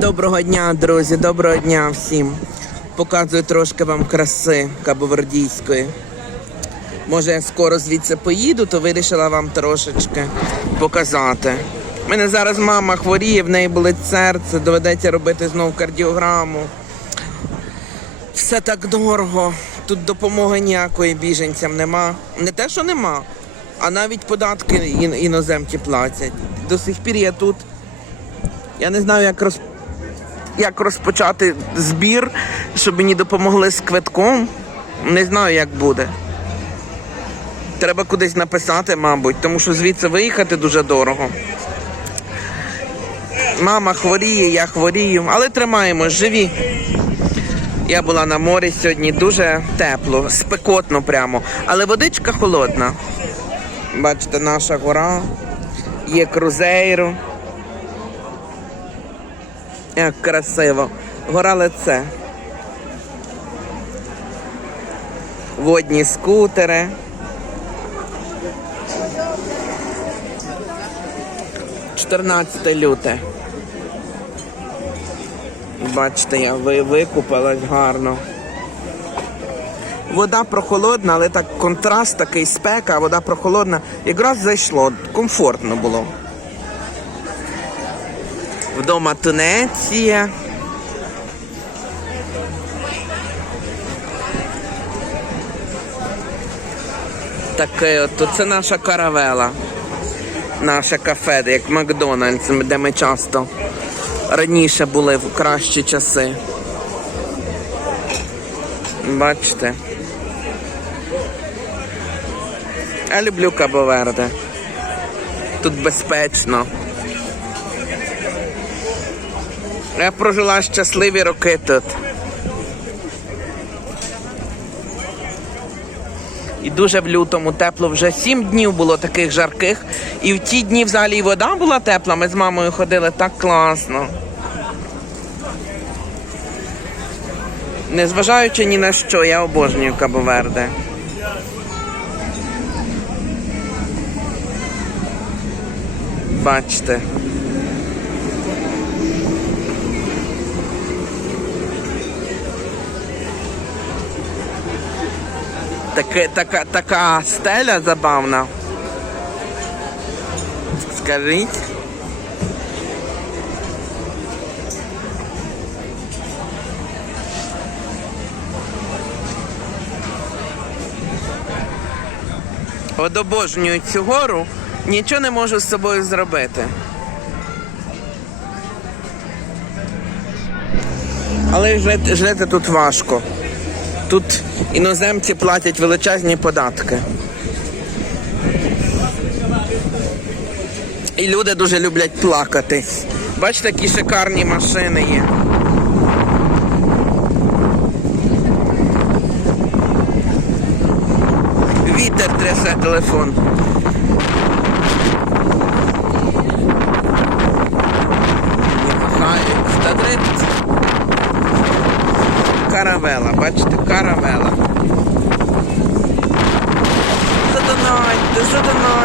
Доброго дня, друзі, доброго дня всім. Показую трошки вам краси кабовердійської. Може, я скоро звідси поїду, то вирішила вам трошечки показати. У мене зараз мама хворіє, в неї болить серце, доведеться робити знову кардіограму. Все так дорого. Тут допомоги ніякої біженцям нема. Не те, що нема, а навіть податки іноземці платять. До сих пір я тут. Я не знаю, як роз... як розпочати збір, щоб мені допомогли з квитком. Не знаю, як буде. Треба кудись написати, мабуть, тому що звідси виїхати дуже дорого. Мама хворіє, я хворію, але тримаємось, живі. Я була на морі сьогодні дуже тепло, спекотно прямо, але водичка холодна. Бачите, наша гора, є крузейро. Як красиво. Гора лице. Водні скутери. Чотирнадцяте люте. Бачите, я ви- викупалась гарно. Вода прохолодна, але так контраст такий спека, а вода прохолодна. Якраз зайшло, комфортно було. Вдома тунець є. Таке от, це наша каравела. Наше кафе, як Макдональдс, де ми часто раніше були в кращі часи. Бачите. Я люблю Кабоверде. Тут безпечно. Я прожила щасливі роки тут. І дуже в лютому тепло. Вже сім днів було таких жарких. І в ті дні взагалі і вода була тепла. Ми з мамою ходили так класно. Незважаючи ні на що, я обожнюю Кабоверде. Бачите. Таке, така, така стеля забавна. Скажіть. От цю гору, нічого не можу з собою зробити. Але жити, жити тут важко. Тут іноземці платять величезні податки. І люди дуже люблять плакатись. Бачите, які шикарні машини є. Вітер трясе телефон. Каравела, бачите, каравела.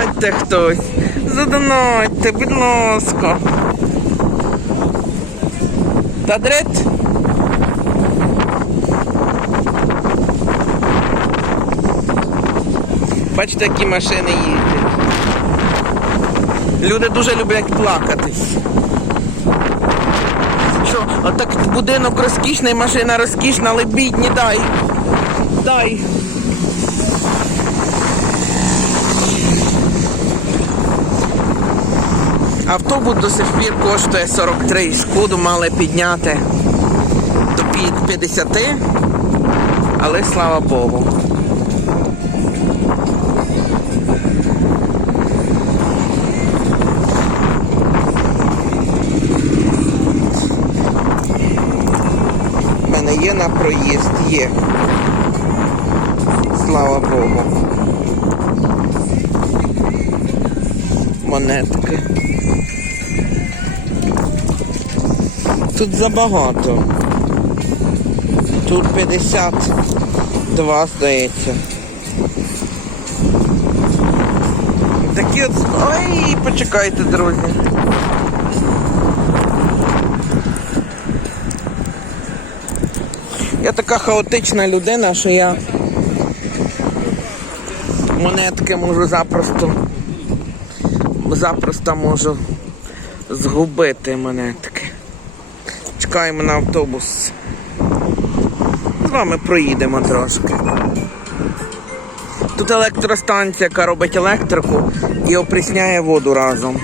Задонайте хтось. Задонайте, будь ласка. Та дрить. Бачите, які машини їздять. Люди дуже люблять плакатись. Що, отак будинок розкішний, машина розкішна, але бідні, дай. Дай. Автобус до сих пір коштує 43, шкоду мали підняти до 50, але слава Богу. У мене є на проїзд, є. Слава Богу. Монетки. Тут забагато. Тут 52, здається. Такі от... Ой, почекайте, друзі. Я така хаотична людина, що я монетки можу запросто, запросто можу згубити монетки. Чекаємо на автобус. З вами проїдемо трошки. Тут електростанція, яка робить електрику і опрісняє воду разом.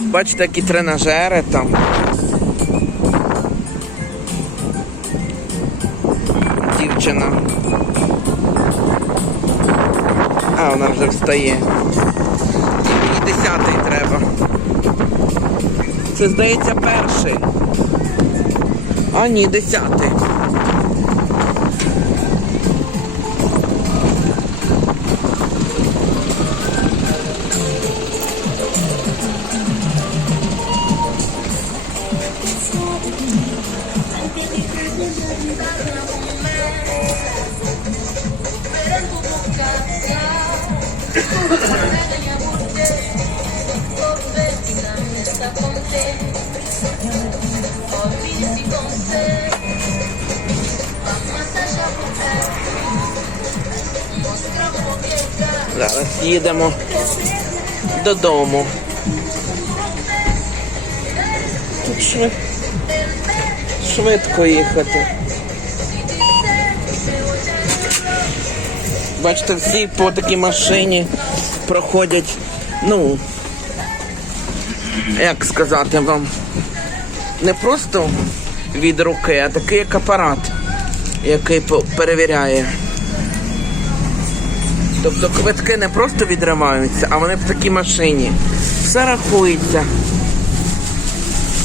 Бачите, які тренажери там. Дівчина. А, вона вже встає. Мені десятий треба. Це здається перший. А ні, десятий. Їдемо додому. Тут швид... швидко їхати. Бачите, всі по такій машині проходять, ну, як сказати вам, не просто від руки, а такий як апарат, який перевіряє. Тобто квитки не просто відриваються, а вони в такій машині. Все рахується.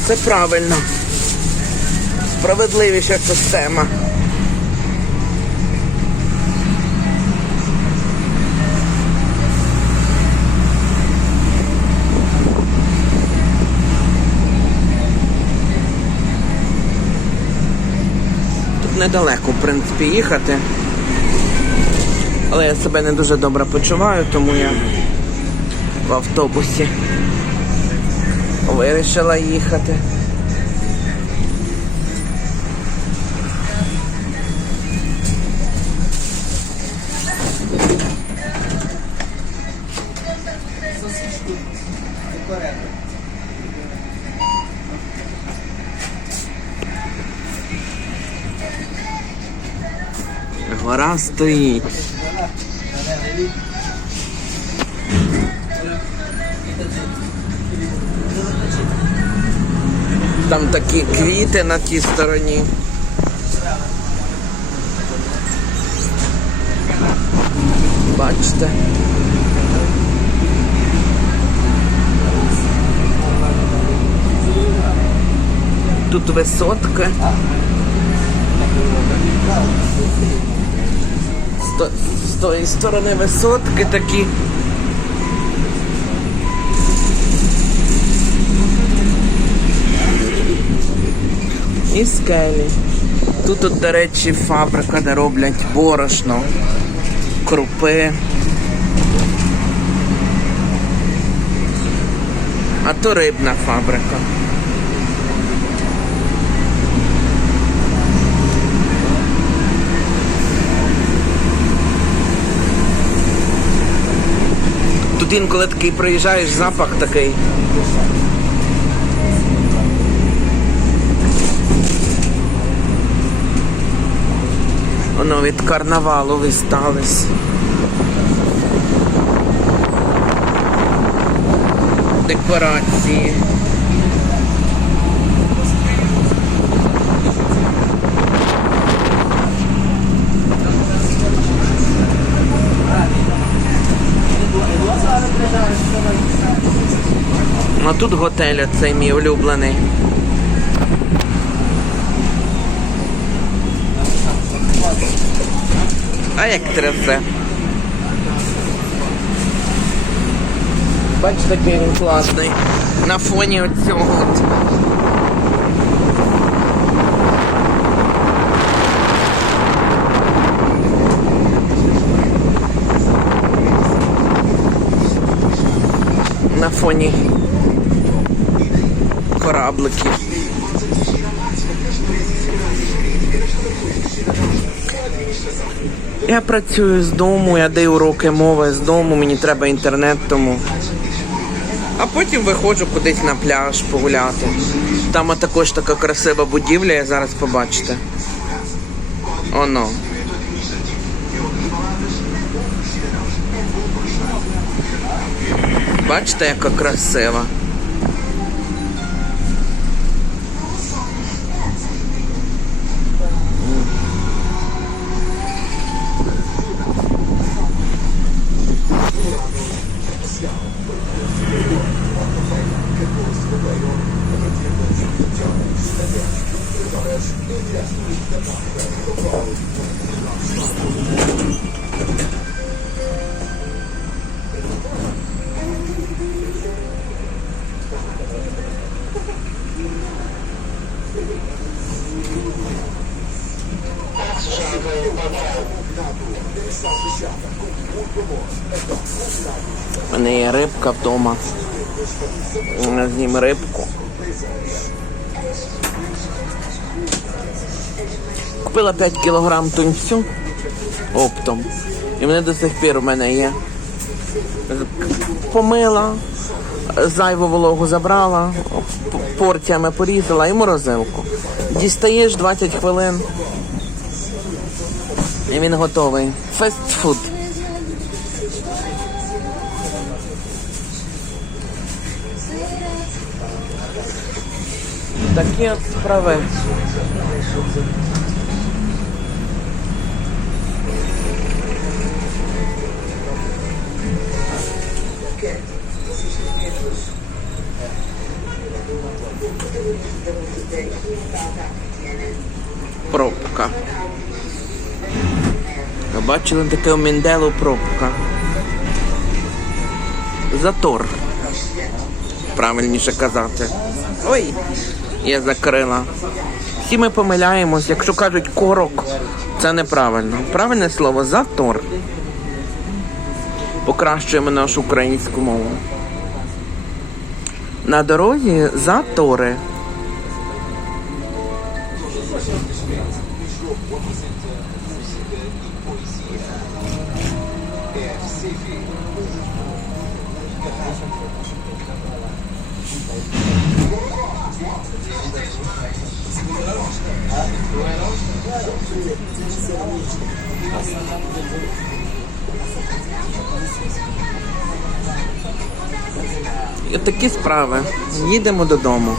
Це правильно. Справедливіша система. Тут недалеко, в принципі, їхати. Але я себе не дуже добре почуваю, тому я в автобусі вирішила їхати. Гора стоїть. Там такі квіти на тій стороні. Бачите. Тут висотка. З, то- з тої сторони висотки такі. І скелі. Тут, от, до речі, фабрика, де роблять борошно, крупи. А то рибна фабрика. Тут інколи такий проїжджаєш, запах такий. Воно від карнавалу вистались. Декорації. Тут готель цей мій улюблений. А як трясе? Бачите, який він класний. На фоні оцього. На фоні корабликів. Я працюю з дому, я даю уроки мови з дому, мені треба інтернет тому. А потім виходжу кудись на пляж погуляти. Там також така красива будівля, я зараз побачите. Оно. Бачите, яка красива. У мене є рибка вдома. Зніми рибку. Купила 5 кілограм тунцю оптом. І вони до сих пір у мене є. Помила, зайву вологу забрала, порціями порізала і морозилку. Дістаєш 20 хвилин. І він готовий. Фестфуд. Такі от справи. Пробка. Ви бачили таке у Мінделу пробка. Затор. Правильніше казати. Ой, я закрила. Всі ми помиляємось, якщо кажуть корок, це неправильно. Правильне слово затор. Покращуємо нашу українську мову. На дорозі затори. Такі справи. Їдемо додому.